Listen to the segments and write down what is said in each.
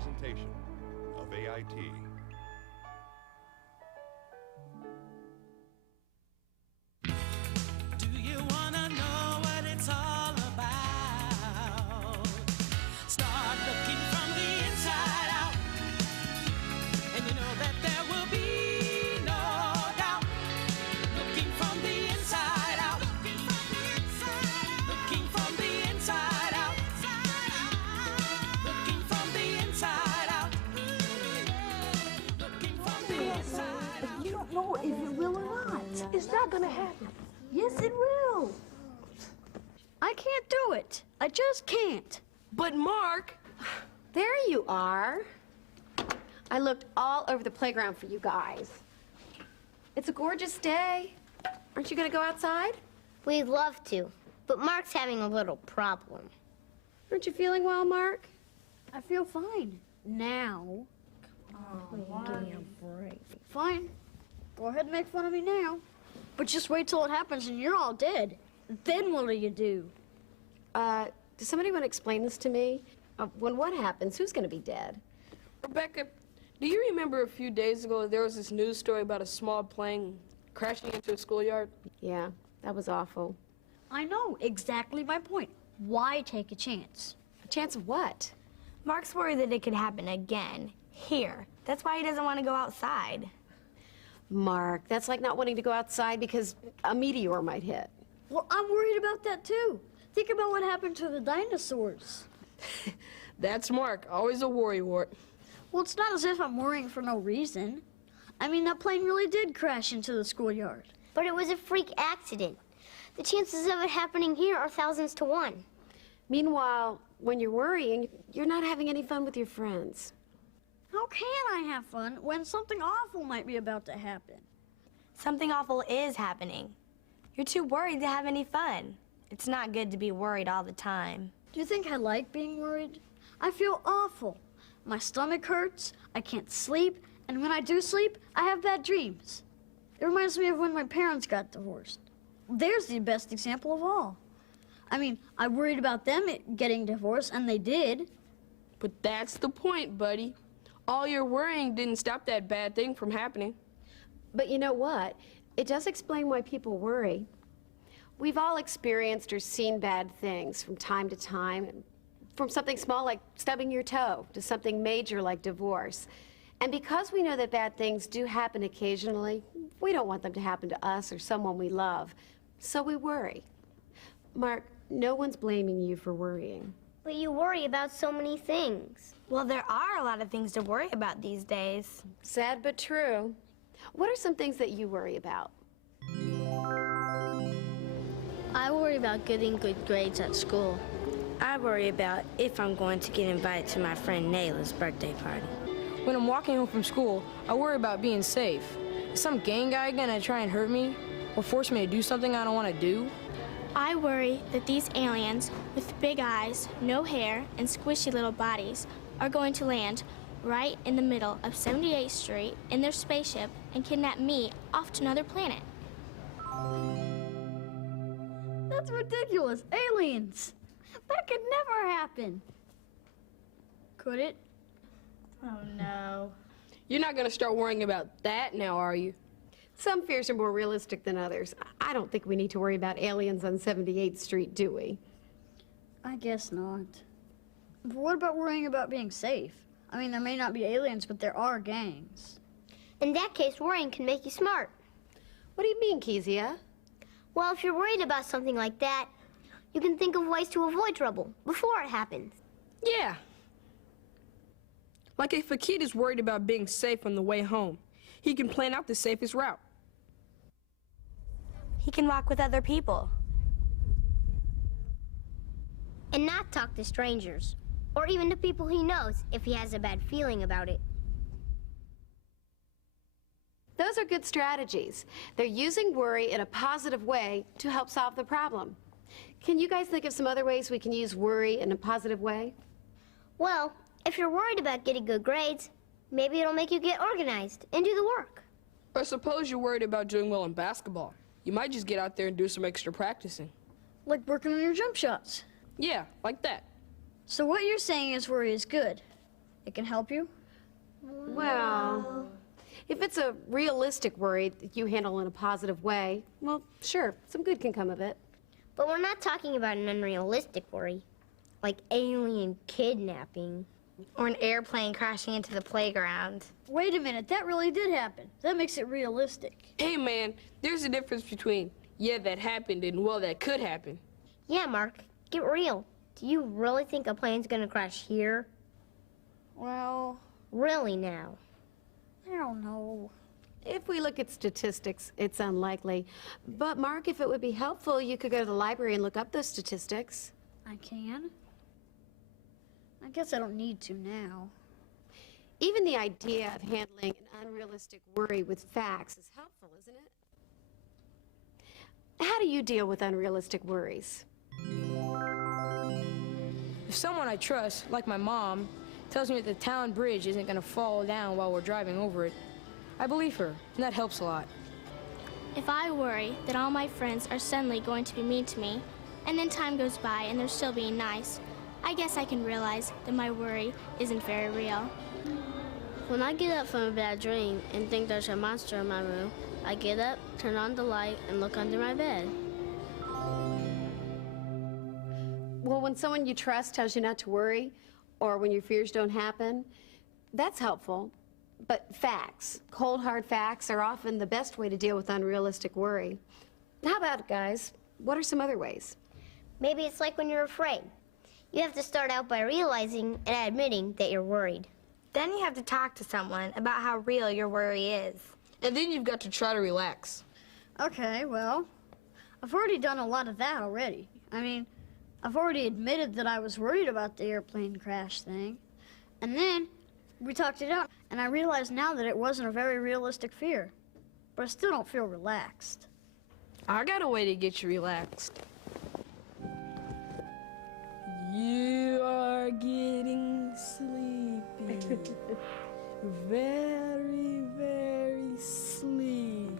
presentation of AIT. Do you wanna know what it's all about? Start looking from the inside out, and you know that there will be no doubt. Looking from the inside out, looking from the inside out, looking from the inside out, looking from the inside out. You don't know if it will or not. It's not gonna happen. Yes, it will. I can't do it. I just can't. But Mark, There you are. I looked all over the playground for you guys. It's a gorgeous day. Aren't you gonna go outside? We'd love to, but Mark's having a little problem. Aren't you feeling well, Mark? I feel fine. Now. Fine. Go ahead and make fun of me now. But just wait till it happens and you're all dead. Then what do? Does somebody want to explain this to me? When what happens, who's gonna be dead? Rebecca, do you remember a few days ago there was this news story about a small plane crashing into a schoolyard? Yeah, that was awful. I know exactly my point. Why take a chance? A chance of what? Mark's worried that it could happen again, here. That's why he doesn't want to go outside. Mark, that's like not wanting to go outside because a meteor might hit. Well, I'm worried about that too. Think about what happened to the dinosaurs. That's Mark, always a worrywart. Well, it's not as if I'm worrying for no reason. I mean, that plane really did crash into the schoolyard. But it was a freak accident. The chances of it happening here are thousands to one. Meanwhile, when you're worrying, you're not having any fun with your friends. How can I have fun when something awful might be about to happen? Something awful is happening. You're too worried to have any fun. It's not good to be worried all the time. Do you think I like being worried? I feel awful. My stomach hurts, I can't sleep, and when I do sleep, I have bad dreams. It reminds me of when my parents got divorced. There's the best example of all. I mean, I worried about them getting divorced, and they did. But that's the point, buddy. All your worrying didn't stop that bad thing from happening. But you know what? It does explain why people worry. We've all experienced or seen bad things from time to time, from something small like stubbing your toe to something major like divorce. And because we know that bad things do happen occasionally, we don't want them to happen to us or someone we love, so we worry. Mark, no one's blaming you for worrying. But you worry about so many things. Well, there are a lot of things to worry about these days. Sad but true. What are some things that you worry about? I worry about getting good grades at school. I worry about if I'm going to get invited to my friend Nayla's birthday party. When I'm walking home from school, I worry about being safe. Is some gang guy gonna try and hurt me or force me to do something I don't want to do? I worry that these aliens with big eyes, no hair, and squishy little bodies are going to land right in the middle of 78th Street in their spaceship and kidnap me off to another planet. That's ridiculous. Aliens. That could never happen. Could it? Oh, no. You're not gonna start worrying about that now, are you? Some fears are more realistic than others. I don't think we need to worry about aliens on 78th Street, do we? I guess not. But what about worrying about being safe? I mean, there may not be aliens, but there are gangs. In that case, worrying can make you smart. What do you mean, Kezia? Well, if you're worried about something like that, you can think of ways to avoid trouble before it happens. Yeah. Like if a kid is worried about being safe on the way home, he can plan out the safest route. He can walk with other people. And not talk to strangers, or even to people he knows if he has a bad feeling about it. Those are good strategies. They're using worry in a positive way to help solve the problem. Can you guys think of some other ways we can use worry in a positive way? Well, if you're worried about getting good grades, maybe it'll make you get organized and do the work. Or suppose you're worried about doing well in basketball. You might just get out there and do some extra practicing. Like working on your jump shots. Yeah, like that. So what you're saying is worry is good. It can help you? Well, if it's a realistic worry that you handle in a positive way, well, sure, some good can come of it. But we're not talking about an unrealistic worry, like alien kidnapping. Or an airplane crashing into the playground. Wait a minute, that really did happen. That makes it realistic. Hey, man, there's a difference between, yeah, that happened and, well, that could happen. Yeah, Mark, get real. Do you really think a plane's gonna crash here? Well, Really now? I don't know. If we look at statistics, it's unlikely. But, Mark, if it would be helpful, you could go to the library and look up those statistics. I can? I guess I don't need to now. Even the idea of handling an unrealistic worry with facts is helpful, isn't it? How do you deal with unrealistic worries? If someone I trust, like my mom, tells me that the town bridge isn't going to fall down while we're driving over it, I believe her, and that helps a lot. If I worry that all my friends are suddenly going to be mean to me, and then time goes by and they're still being nice, I guess I can realize that my worry isn't very real. When I get up from a bad dream and think there's a monster in my room, I get up, turn on the light, and look under my bed. Well, when someone you trust tells you not to worry, or when your fears don't happen, that's helpful. But facts, cold hard facts, are often the best way to deal with unrealistic worry. How about it, guys? What are some other ways? Maybe it's like when you're afraid. You have to start out by realizing and admitting that you're worried. Then you have to talk to someone about how real your worry is. And then you've got to try to relax. Okay, well, I've already done a lot of that already. I mean, I've already admitted that I was worried about the airplane crash thing. And then we talked it out, and I realized now that it wasn't a very realistic fear. But I still don't feel relaxed. I got a way to get you relaxed. You are getting sleepy. Very, very sleepy.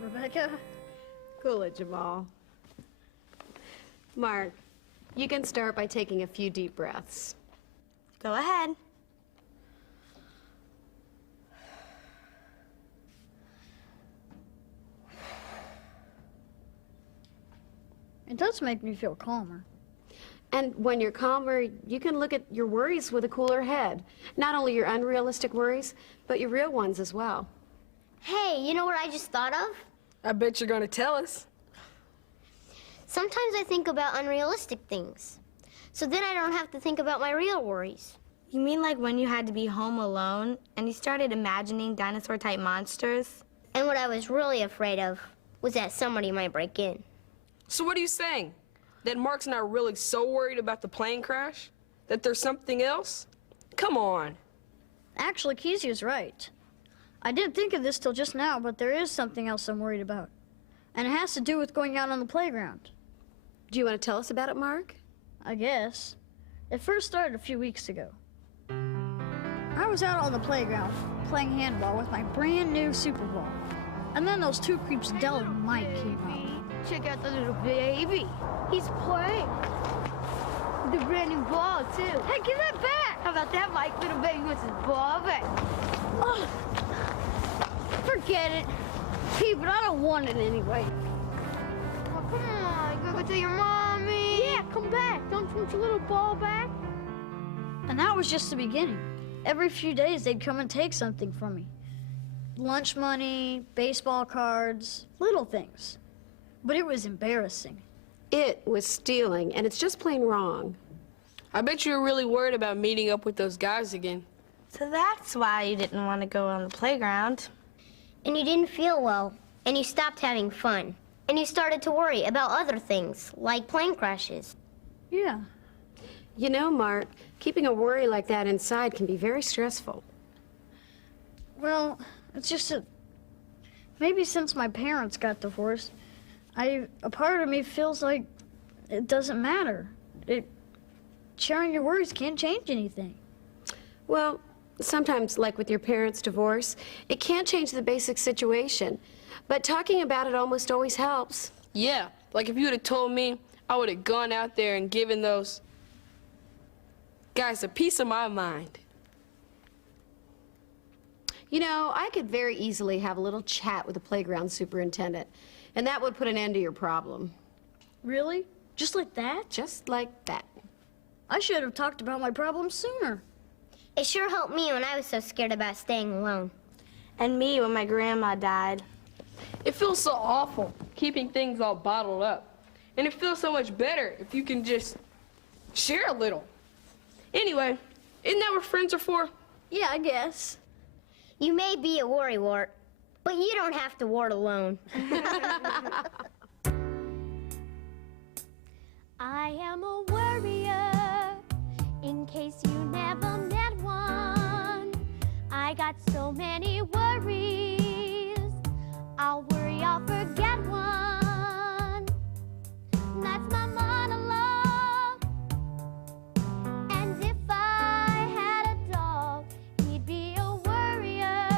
Rebecca? Cool it, Jamal. Mark, you can start by taking a few deep breaths. Go ahead. It does make me feel calmer. And when you're calmer, you can look at your worries with a cooler head. Not only your unrealistic worries, but your real ones as well. Hey, you know what I just thought of? I bet you're gonna tell us. Sometimes I think about unrealistic things. So then I don't have to think about my real worries. You mean like when you had to be home alone and you started imagining dinosaur-type monsters? And what I was really afraid of was that somebody might break in. So what are you saying? That Mark's not really so worried about the plane crash? That there's something else? Come on. Actually, Keezy's right. I didn't think of this till just now, but there is something else I'm worried about. And it has to do with going out on the playground. Do you want to tell us about it, Mark? I guess. It first started a few weeks ago. I was out on the playground playing handball with my brand new Super Ball. And then those two creeps, Dell and Mike, came out. Check out the little baby. He's playing. The brand new ball, too. Hey, give that back. How about that, Mike? Little baby wants his ball back. Oh, forget it. Keep it. I don't want it anyway. Oh, come on. You gotta go tell your mommy. Yeah, come back. Don't you want your little ball back? And that was just the beginning. Every few days, they'd come and take something from me. Lunch money, baseball cards, little things. But it was embarrassing. It was stealing, and it's just plain wrong. I bet you were really worried about meeting up with those guys again. So that's why you didn't want to go on the playground. And you didn't feel well, and you stopped having fun. And you started to worry about other things, like plane crashes. Yeah. You know, Mark, keeping a worry like that inside can be very stressful. Well, it's just that maybe since my parents got divorced, a part of me feels like it doesn't matter. Sharing your worries can't change anything. Well, sometimes, like with your parents' divorce, it can't change the basic situation. But talking about it almost always helps. Yeah, like if you would have told me, I would have gone out there and given those guys a piece of my mind. You know, I could very easily have a little chat with the playground superintendent, and that would put an end to your problem. Really? Just like that? Just like that. I should have talked about my problems sooner. It sure helped me when I was so scared about staying alone. And me when my grandma died. It feels so awful keeping things all bottled up. And it feels so much better if you can just share a little. Anyway, isn't that what friends are for? Yeah, I guess. You may be a worrywart, but you don't have to wart alone. I am a worrier, in case you never met one. I got so many worries, I'll worry I'll forget one. That's my monologue. And if I had a dog, he'd be a worrier.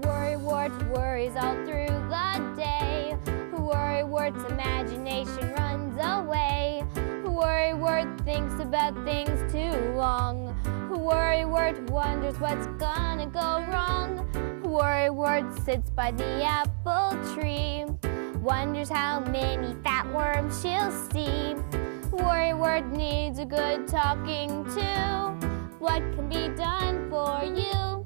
Worrywart worries all through the day. Worrywart's imagination runs away. Worrywart thinks about things too long. Worrywart wonders what's gonna go wrong. Worrywart sits by the apple tree, wonders how many fat worms she'll see. Worrywart needs a good talking to. What can be done for you?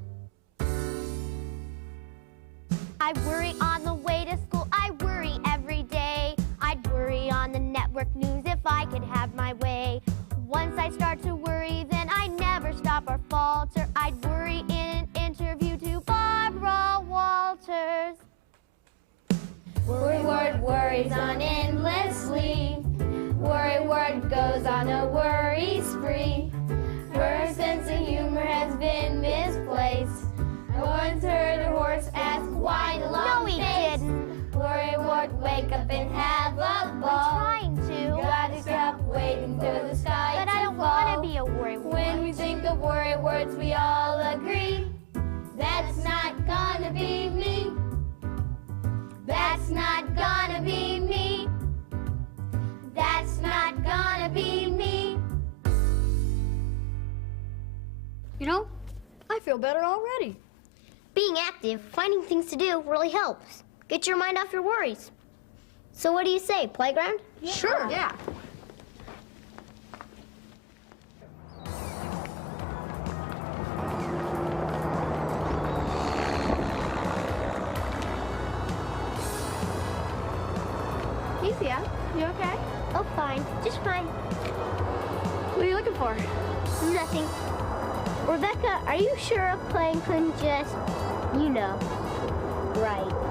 I worry on the way to school, I worry every day. I'd worry on the network news if I could have my way. Once I start to worry, then I never stop or falter. I'd worry in an interview to Barbara Walters. Worrywart worries on endlessly. Worrywart goes on a worry spree. Her sense of humor has been misplaced. I once heard a horse ask why the long face. No, he didn't. Worrywart, wake up and have a ball. I'm trying to. Gotta stop waiting for the sky to fall. But I don't want to be a worrywart. When we think of worrywarts, we all agree. That's not gonna be me. That's not gonna be me. That's not gonna be me. You know, I feel better already. Being active, finding things to do really helps. Get your mind off your worries. So what do you say, playground? Yeah. Sure. Yeah. Kesia, you okay? Oh, fine. Just fine. What are you looking for? Nothing. Rebecca, are you sure a plane couldn't just, you know, right?